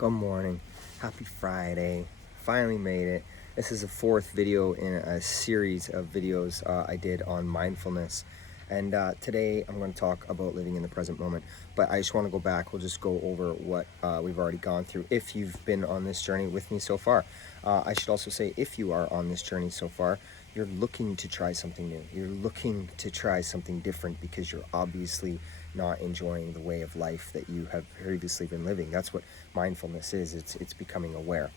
Good morning. Happy Friday. Finally made it. This is the fourth video in a series of videos I did on mindfulness. And today I'm going to talk about living in the present moment. But I just want to go back. We'll just go over what we've already gone through if you've been on this journey with me so far. I should also say, if you are on this journey so far, you're looking to try something new. You're looking to try something different because you're obviously not enjoying the way of life that you have previously been living. That's what mindfulness is. It's becoming aware.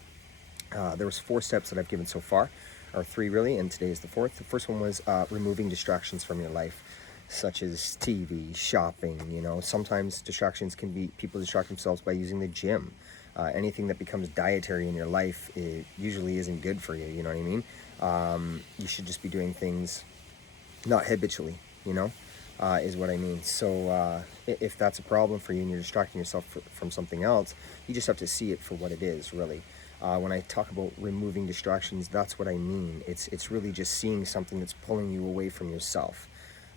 There was 4 steps that I've given so far, or 3 really, and today is the 4th. The first one was removing distractions from your life, such as TV, shopping. Sometimes distractions can be, people distract themselves by using the gym. Anything that becomes dietary in your life, it usually isn't good for you. You know what I mean? You should just be doing things not habitually, is what I mean. So if that's a problem for you and you're distracting yourself from something else, you just have to see it for what it is, really. When I talk about removing distractions, that's what I mean. It's really just seeing something that's pulling you away from yourself.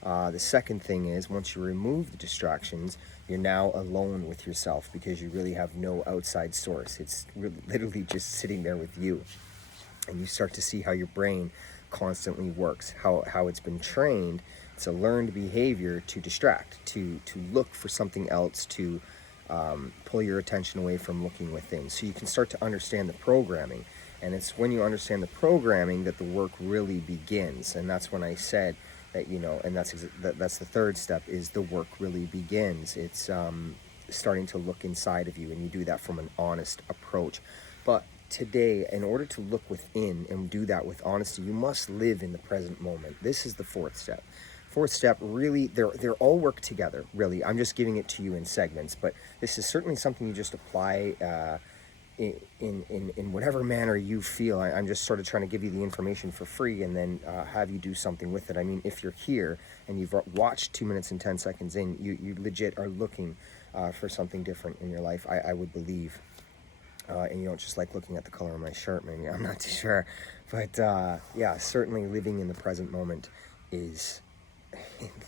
The second thing is, once you remove the distractions, you're now alone with yourself because you really have no outside source. It's really, literally just sitting there with you. And you start to see how your brain constantly works, how it's been trained. It's a learned behavior to distract, to look for something else, to pull your attention away from looking within. So you can start to understand the programming. And it's when you understand the programming that the work really begins. And that's when I said that, and that's the third step, is the work really begins. It's starting to look inside of you, and you do that from an honest approach. But today, in order to look within and do that with honesty, you must live in the present moment. This is the 4th step. 4th step, really, they're all work together, really. I'm just giving it to you in segments, but this is certainly something you just apply in whatever manner you feel. I'm just sort of trying to give you the information for free and then have you do something with it. I mean, if you're here and you've watched 2 minutes and 10 seconds in, you legit are looking for something different in your life, I would believe. And you don't just like looking at the color of my shirt, maybe. I'm not too sure. But yeah, certainly living in the present moment is,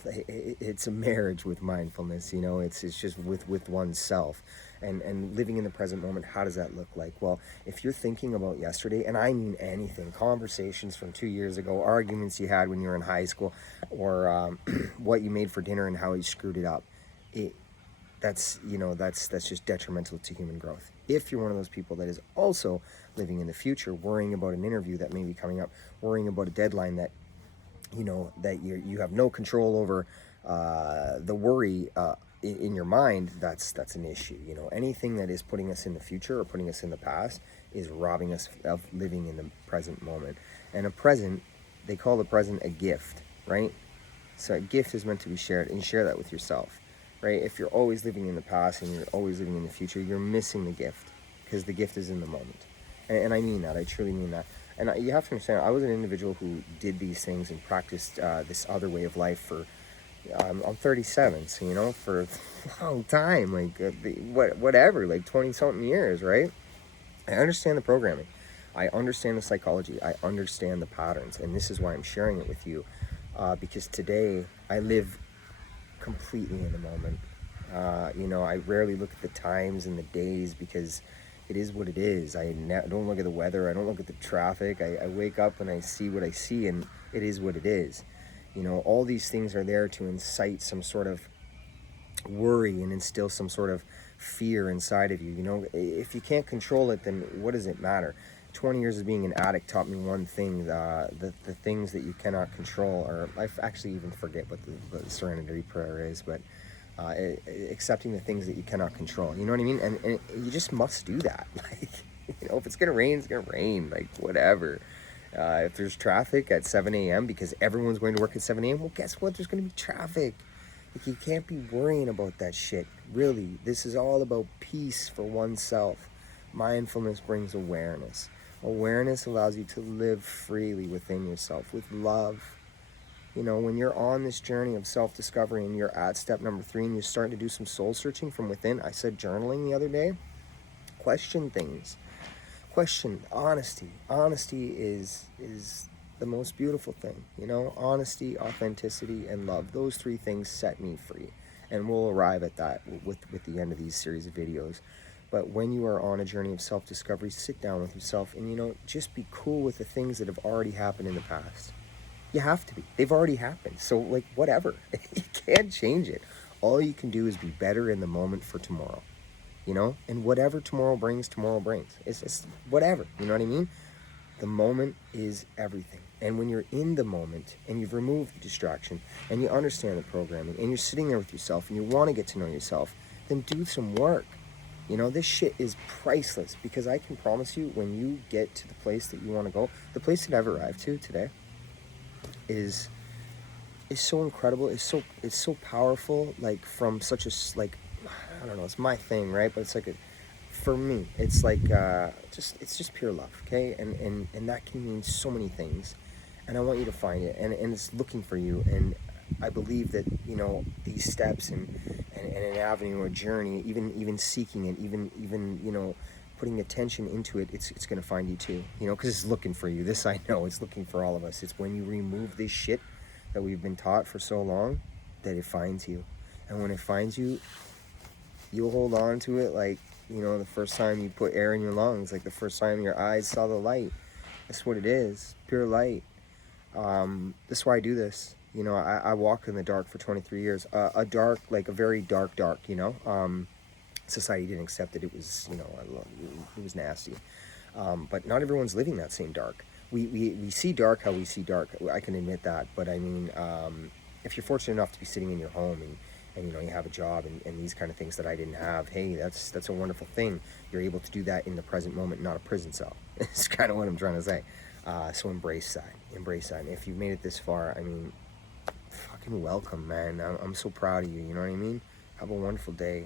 it's a marriage with mindfulness. It's just with oneself. And living in the present moment, how does that look like? Well, if you're thinking about yesterday, and I mean anything, conversations from 2 years ago, arguments you had when you were in high school, or what you made for dinner and how you screwed it up, that's just detrimental to human growth. If you're one of those people that is also living in the future, worrying about an interview that may be coming up, worrying about a deadline that that you have no control over, the worry in your mind, that's an issue. Anything that is putting us in the future or putting us in the past is robbing us of living in the present moment. And a present, they call the present a gift, right? So a gift is meant to be shared, and you share that with yourself. Right? If you're always living in the past and you're always living in the future, you're missing the gift, because the gift is in the moment. And I mean that. I truly mean that. And you have to understand, I was an individual who did these things and practiced this other way of life for, I'm 37, so, for a long time, like, whatever, like 20-something years, right? I understand the programming. I understand the psychology. I understand the patterns. And this is why I'm sharing it with you, because today I live completely in the moment. I rarely look at the times and the days because it is what it is. I don't look at the weather. I don't look at the traffic. I wake up and I see what I see, and it is what it is. All these things are there to incite some sort of worry and instill some sort of fear inside of you. If you can't control it, then what does it matter? 20 years of being an addict taught me one thing: the things that you cannot control, or I actually even forget what the Serenity Prayer is, but accepting the things that you cannot control. You know what I mean? And you just must do that. Like, if it's gonna rain, it's gonna rain. Like, whatever. If there's traffic at 7 a.m. because everyone's going to work at 7 a.m., well, guess what? There's gonna be traffic. Like, you can't be worrying about that shit. Really, this is all about peace for oneself. Mindfulness brings awareness. Awareness allows you to live freely within yourself with love. When you're on this journey of self-discovery and you're at step number 3 and you're starting to do some soul searching from within, I said journaling the other day, question things. Question honesty. Honesty is the most beautiful thing. Honesty, authenticity, and love. Those 3 things set me free. And we'll arrive at that with the end of these series of videos. But when you are on a journey of self-discovery, sit down with yourself and, just be cool with the things that have already happened in the past. You have to be. They've already happened. So, like, whatever. You can't change it. All you can do is be better in the moment for tomorrow, And whatever tomorrow brings, tomorrow brings. It's just whatever. You know what I mean? The moment is everything. And when you're in the moment and you've removed the distraction and you understand the programming and you're sitting there with yourself and you want to get to know yourself, then do some work. This shit is priceless, because I can promise you, when you get to the place that you want to go, the place that I've arrived to today is so incredible. It's so powerful, like from such a, like, I don't know, it's my thing, right? But it's like for me, it's like it's just pure love, okay? And that can mean so many things, and I want you to find it, and it's looking for you. And I believe that these steps and an avenue or journey, even seeking it, even putting attention into it, it's going to find you too, because it's looking for you. This, I know, it's looking for all of us. It's when you remove this shit that we've been taught for so long that it finds you. And when it finds you, you'll hold on to it like, the first time you put air in your lungs, like the first time your eyes saw the light. That's what it is, pure light. That's why I do this. I walked in the dark for 23 years. A dark, like a very dark, society didn't accept it. It was, it was nasty. But not everyone's living that same dark. We see dark how we see dark. I can admit that. But I mean, if you're fortunate enough to be sitting in your home and you have a job and these kind of things that I didn't have, hey, that's a wonderful thing. You're able to do that in the present moment, not a prison cell. It's kind of what I'm trying to say. So embrace that. And if you've made it this far, I mean, fucking welcome, man. I'm so proud of you. You know what I mean? Have a wonderful day.